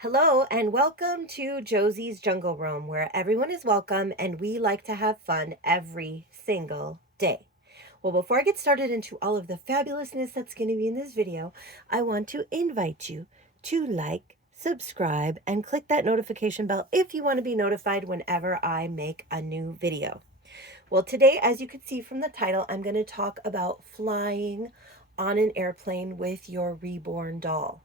Hello and welcome to Josie's Jungle Room, where everyone is welcome and we like to have fun every single day. Well, before I get started into all of the fabulousness that's going to be in this video, I want to invite you to like, subscribe, and click that notification bell if you want to be notified whenever I make a new video. Well, today, as you can see from the title, I'm going to talk about flying on an airplane with your reborn doll.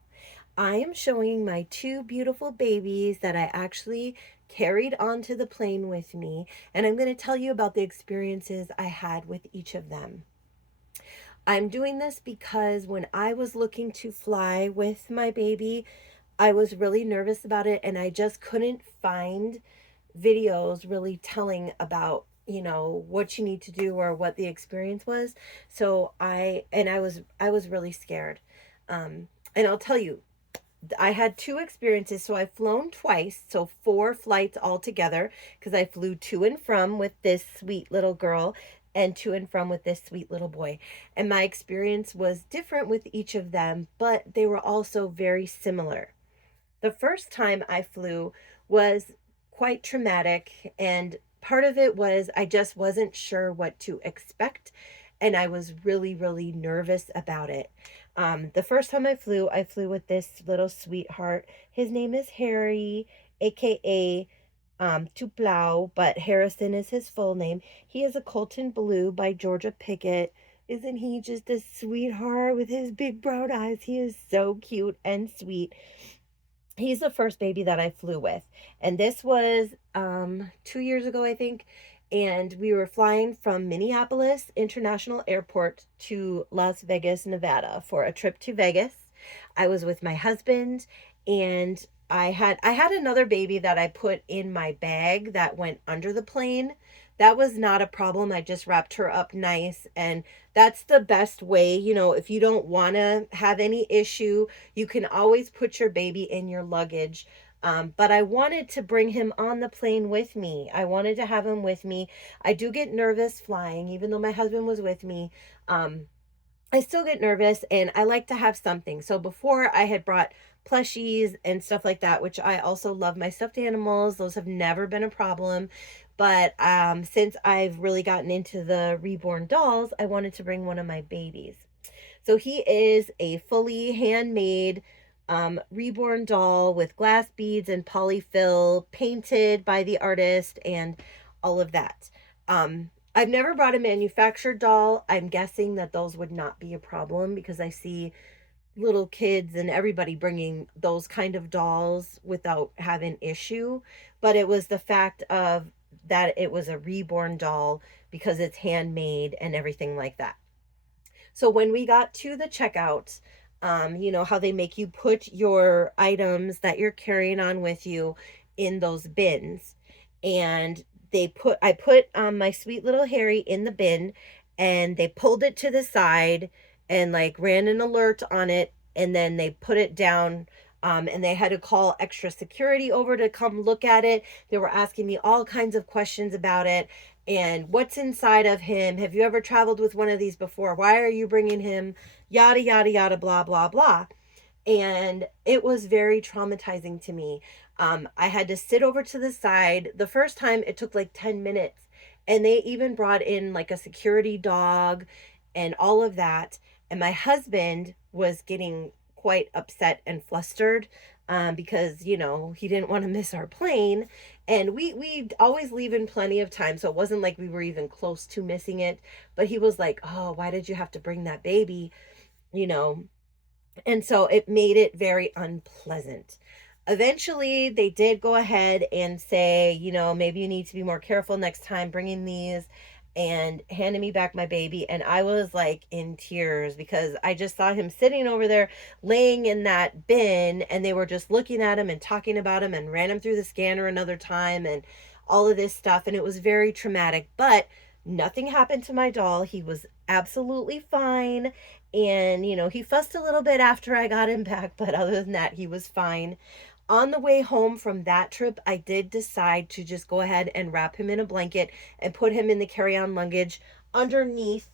I am showing my two beautiful babies that I actually carried onto the plane with me, and I'm going to tell you about the experiences I had with each of them. I'm doing this because when I was looking to fly with my baby, I was really nervous about it, and I just couldn't find videos really telling about what you need to do or what the experience was. So I was really scared. And I'll tell you, I had two experiences. So I've flown twice, so four flights altogether, because I flew to and from with this sweet little girl and to and from with this sweet little boy. And my experience was different with each of them, but they were also very similar. The first time I flew was quite traumatic, and part of it was I just wasn't sure what to expect, and I was really, really nervous about it. The first time I flew with this little sweetheart. His name is Harry, aka Tuplau, but Harrison is his full name. He is a Colton Blue by Georgia Pickett. Isn't he just a sweetheart with his big brown eyes? He is so cute and sweet. He's the first baby that I flew with. And this was 2 years ago, I think. And we were flying from Minneapolis International Airport to Las Vegas, Nevada for a trip to Vegas. I was with my husband, and I had another baby that I put in my bag that went under the plane. That was not a problem. I just wrapped her up nice, and that's the best way. If you don't want to have any issue, you can always put your baby in your luggage. But I wanted to bring him on the plane with me. I wanted to have him with me. I do get nervous flying, even though my husband was with me. I still get nervous, and I like to have something. So before, I had brought plushies and stuff like that, which I also love my stuffed animals. Those have never been a problem. But since I've really gotten into the reborn dolls, I wanted to bring one of my babies. So he is a fully handmade reborn doll with glass beads and polyfill, painted by the artist and all of that. I've never brought a manufactured doll. I'm guessing that those would not be a problem because I see little kids and everybody bringing those kind of dolls without having issue. But it was the fact of that it was a reborn doll because it's handmade and everything like that. So when we got to the checkout, you know how they make you put your items that you're carrying on with you in those bins. And I put my sweet little Harry in the bin, and they pulled it to the side and like ran an alert on it, and then they put it down. And they had to call extra security over to come look at it. They were asking me all kinds of questions about it and what's inside of him. Have you ever traveled with one of these before? Why are you bringing him? Yada, yada, yada, blah, blah, blah. And it was very traumatizing to me. I had to sit over to the side. The first time it took like 10 minutes, and they even brought in like a security dog and all of that. And my husband was getting quite upset and flustered because, he didn't want to miss our plane. And we always leave in plenty of time. So it wasn't like we were even close to missing it. But he was like, oh, why did you have to bring that baby? You know, and so it made it very unpleasant. Eventually, they did go ahead and say, maybe you need to be more careful next time bringing these, and handed me back my baby. And I was like in tears because I just saw him sitting over there laying in that bin, and they were just looking at him and talking about him and ran him through the scanner another time and all of this stuff. And it was very traumatic, but nothing happened to my doll. He was absolutely fine. And, he fussed a little bit after I got him back, but other than that, he was fine. On the way home from that trip, I did decide to just go ahead and wrap him in a blanket and put him in the carry-on luggage underneath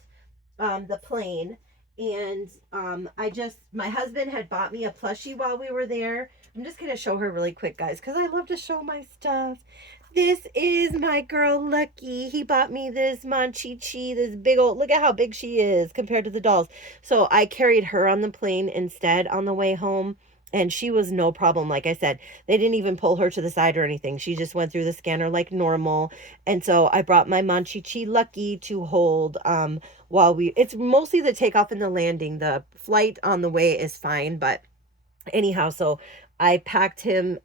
the plane. And my husband had bought me a plushie while we were there, I'm just going to show her really quick, guys, because I love to show my stuff. This is my girl, Lucky. He bought me this Monchichi, this big old, look at how big she is compared to the dolls. So I carried her on the plane instead on the way home. And she was no problem. Like I said, they didn't even pull her to the side or anything. She just went through the scanner like normal. And so I brought my Monchichi Lucky to hold while it's mostly the takeoff and the landing. The flight on the way is fine, but anyhow, so I packed him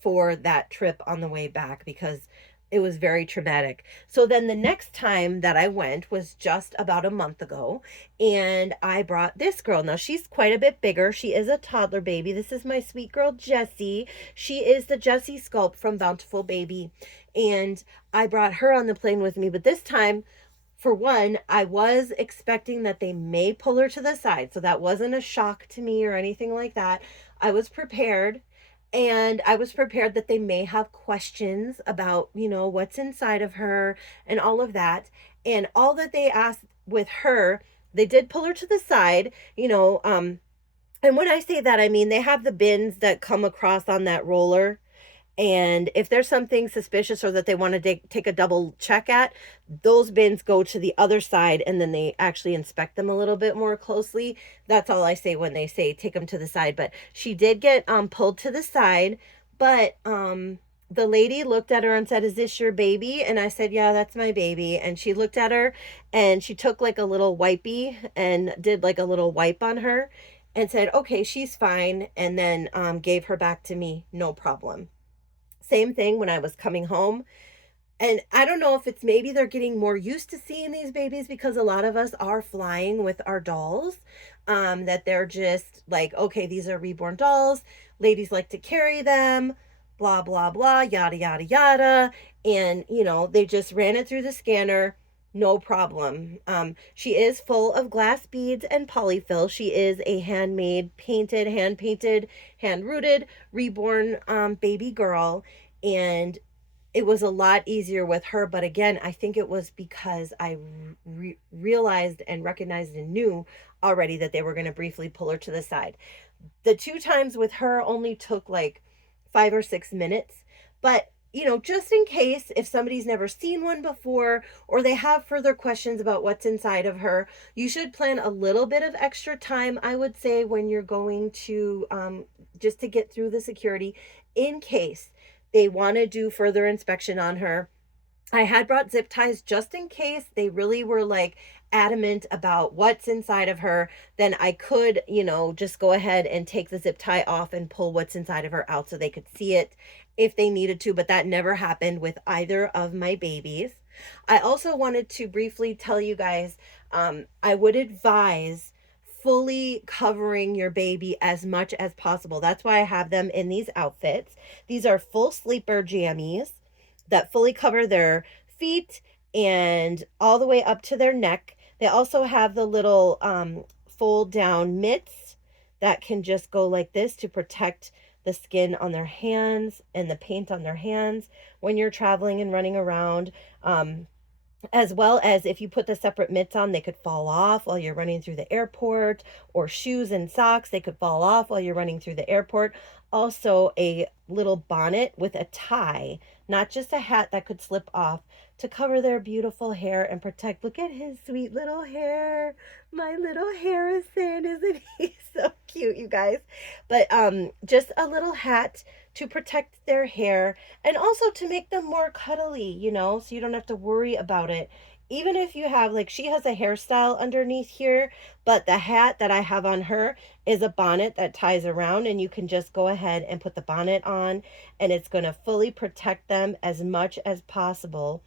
for that trip on the way back because it was very traumatic. So then the next time that I went was just about a month ago, and I brought this girl. Now she's quite a bit bigger. She is a toddler baby. This is my sweet girl Jessie. She is the Jessie Sculpt from Bountiful Baby, and I brought her on the plane with me, but this time, for one, I was expecting that they may pull her to the side. So that wasn't a shock to me or anything like that. I was prepared, and I was prepared that they may have questions about, what's inside of her and all of that. And all that they asked with her, they did pull her to the side, and when I say that, I mean they have the bins that come across on that roller, and if there's something suspicious or that they want to take a double check at, those bins go to the other side, and then they actually inspect them a little bit more closely. That's all I say when they say take them to the side. But she did get pulled to the side, but the lady looked at her and said, "Is this your baby?" And I said, "Yeah, that's my baby." And she looked at her and she took like a little wipey and did like a little wipe on her and said, "Okay, she's fine." And then gave her back to me, no problem. Same thing when I was coming home. And I don't know if it's maybe they're getting more used to seeing these babies because a lot of us are flying with our dolls. That they're just like, okay, these are reborn dolls. Ladies like to carry them, blah, blah, blah, yada, yada, yada. And, they just ran it through the scanner. No problem. She is full of glass beads and polyfill. She is a handmade, hand painted, hand rooted, reborn baby girl. And it was a lot easier with her. But again, I think it was because I realized and recognized and knew already that they were going to briefly pull her to the side. The 2 times with her only took like 5 or 6 minutes. But just in case, if somebody's never seen one before or they have further questions about what's inside of her, you should plan a little bit of extra time, I would say, when you're going to just to get through the security in case they want to do further inspection on her. I had brought zip ties just in case they really were like adamant about what's inside of her. Then I could, just go ahead and take the zip tie off and pull what's inside of her out so they could see it if they needed to. But that never happened with either of my babies. I also wanted to briefly tell you guys, I would advise fully covering your baby as much as possible. That's why I have them in these outfits. These are full sleeper jammies that fully cover their feet and all the way up to their neck. They also have the little fold down mitts that can just go like this to protect the skin on their hands and the paint on their hands when you're traveling and running around. As well as if you put the separate mitts on, they could fall off while you're running through the airport, or shoes and socks, they could fall off while you're running through the airport. Also, a little bonnet with a tie, not just a hat that could slip off, to cover their beautiful hair and protect. Look at his sweet little hair. My little Harrison, isn't he so cute, you guys? But just a little hat to protect their hair and also to make them more cuddly, so you don't have to worry about it. Even if you have, like, she has a hairstyle underneath here, but the hat that I have on her is a bonnet that ties around, and you can just go ahead and put the bonnet on, and it's going to fully protect them as much as possible.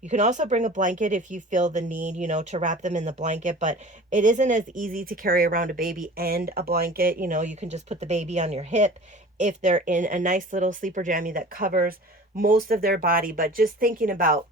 You can also bring a blanket if you feel the need, to wrap them in the blanket, but it isn't as easy to carry around a baby and a blanket. You can just put the baby on your hip if they're in a nice little sleeper jammy that covers most of their body. But just thinking about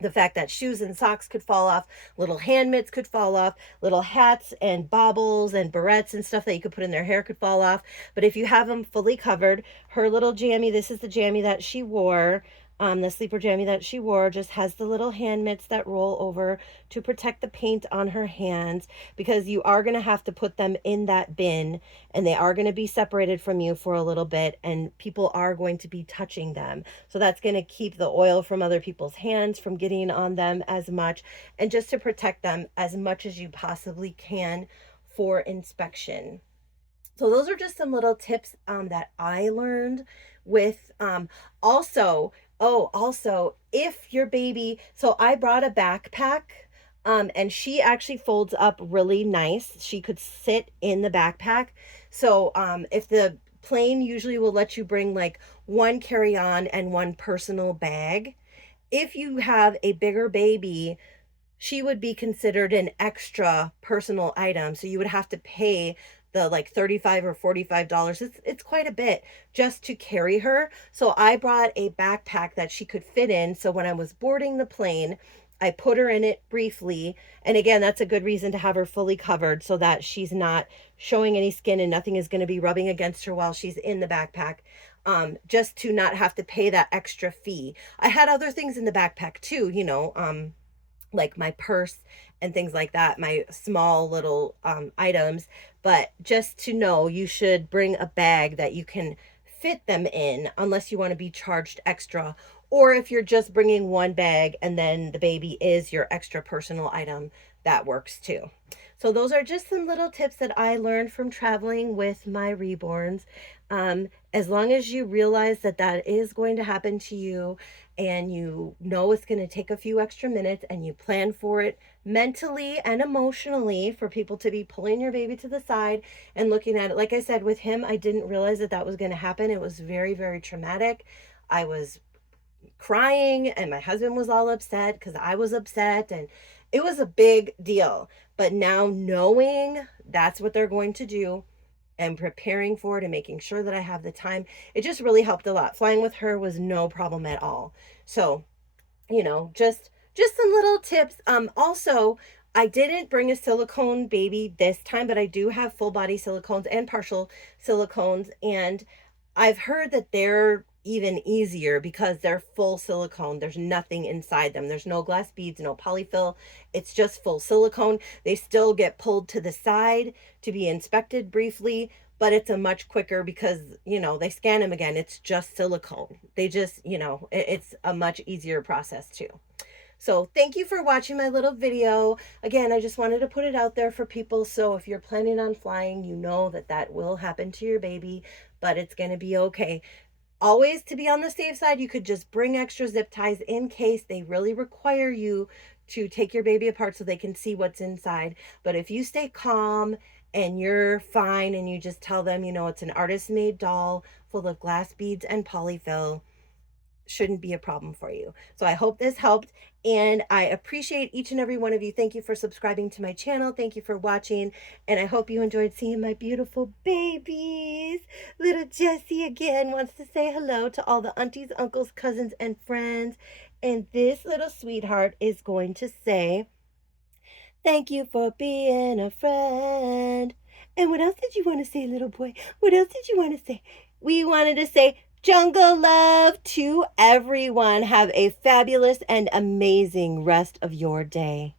the fact that shoes and socks could fall off, little hand mitts could fall off, little hats and baubles and barrettes and stuff that you could put in their hair could fall off. But if you have them fully covered, her little jammy, this is the jammy that she wore. The sleeper jammy that she wore just has the little hand mitts that roll over to protect the paint on her hands, because you are going to have to put them in that bin, and they are going to be separated from you for a little bit, and people are going to be touching them. So that's going to keep the oil from other people's hands from getting on them as much, and just to protect them as much as you possibly can for inspection. So those are just some little tips that I learned with also, also, if your baby, so I brought a backpack, and she actually folds up really nice. She could sit in the backpack. So if the plane usually will let you bring like one carry-on and one personal bag, if you have a bigger baby, she would be considered an extra personal item. So you would have to pay the like 35 or $45. It's quite a bit just to carry her. So I brought a backpack that she could fit in. So when I was boarding the plane, I put her in it briefly. And again, that's a good reason to have her fully covered so that she's not showing any skin and nothing is going to be rubbing against her while she's in the backpack. Just to not have to pay that extra fee. I had other things in the backpack too, like my purse and things like that, my small little items. But just to know, you should bring a bag that you can fit them in, unless you want to be charged extra, or if you're just bringing one bag and then the baby is your extra personal item, that works too. So those are just some little tips that I learned from traveling with my reborns. As long as you realize that that is going to happen to you, and you know it's going to take a few extra minutes, and you plan for it mentally and emotionally, for people to be pulling your baby to the side and looking at it. Like I said, with him, I didn't realize that that was going to happen. It was very, very traumatic. I was crying and my husband was all upset because I was upset, and it was a big deal. But now, knowing that's what they're going to do and preparing for it and making sure that I have the time, it just really helped a lot. Flying with her was no problem at all. So, just some little tips. Also, I didn't bring a silicone baby this time, but I do have full body silicones and partial silicones, and I've heard that they're even easier because they're full silicone. There's nothing inside them. There's no glass beads, no polyfill. It's just full silicone. They still get pulled to the side to be inspected briefly, but it's a much quicker, because, they scan them again. It's just silicone. They just, it's a much easier process too. So thank you for watching my little video. Again, I just wanted to put it out there for people. So if you're planning on flying, you know that that will happen to your baby, but it's going to be okay. Always, to be on the safe side, you could just bring extra zip ties in case they really require you to take your baby apart so they can see what's inside. But if you stay calm and you're fine, and you just tell them, it's an artist-made doll full of glass beads and polyfill, shouldn't be a problem for you. So I hope this helped, and I appreciate each and every one of you. Thank you for subscribing to my channel. Thank you for watching, and I hope you enjoyed seeing my beautiful babies. Little Jessie again wants to say hello to all the aunties, uncles, cousins, and friends, and this little sweetheart is going to say, thank you for being a friend. And what else did you want to say, little boy? What else did you want to say? We wanted to say jungle love to everyone. Have a fabulous and amazing rest of your day.